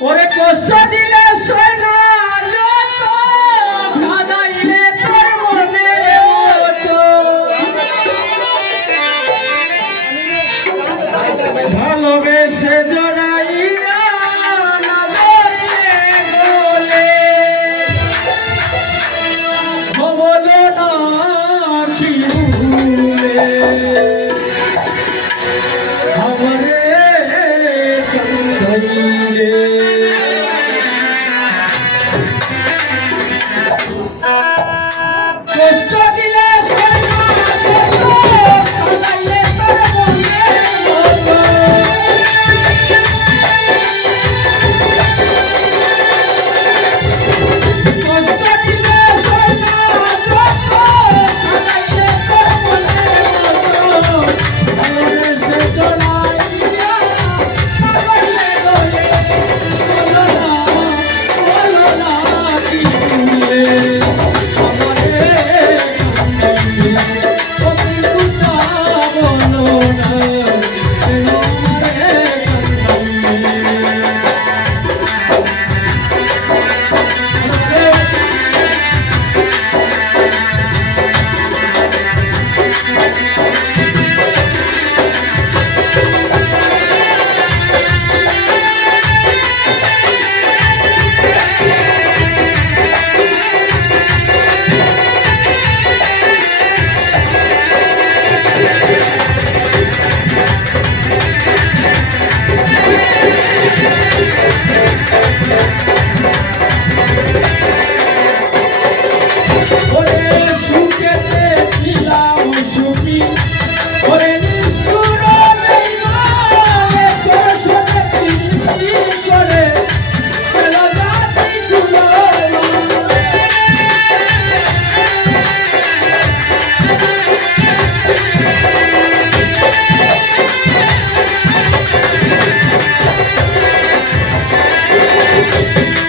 ওরে কষ্ট দিলে সৈন্য যত কাঁদাইলে তোর মনের মতো ভালোবেসে জড়াইয়া না ধরিলে গলে বলো না কি ভুলে আমারে কাঁদাইলে কষ্ট দিলে সৈন্য যত কাঁদাইলে তোর মনের মতো কষ্ট দিলে সৈন্য যত কাঁদাইলে তোর মনের মতো ভালোবেসে জড়াইয়া না ধরিলে গলে বলো না কি ভুলে আমারে কাঁদাইলে ও পিতা বলো না কেন আমারে কাঁদাইলে ওরে সুখেতে ছিলাম সুখী ওরে নিষ্ঠুর বেঈমানে তোর সাথে প্রীতি করে গেল জাতি কুলায়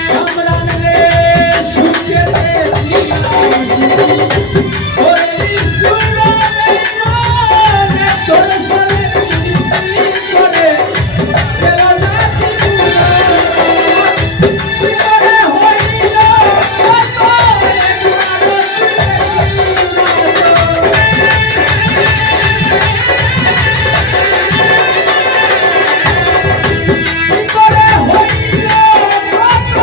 কামরান রে সুখেতে ছিলাম সুখী ওরে নিষ্ঠুর বেঈমানে তোর সাথে প্রীতি করে গেল জাতি কুলায় জীবনে হইল কত জীবনে হইল কত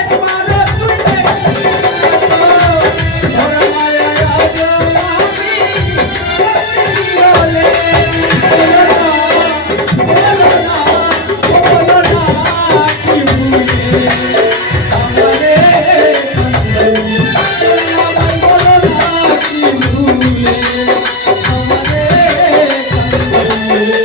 একবার তুই ওর মায়া আজ আমি বলে বলো না কি ভুলে আমারে কাঁদাইলে বলো না কি ভুলে আমারে কাঁদাইলে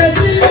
বেশি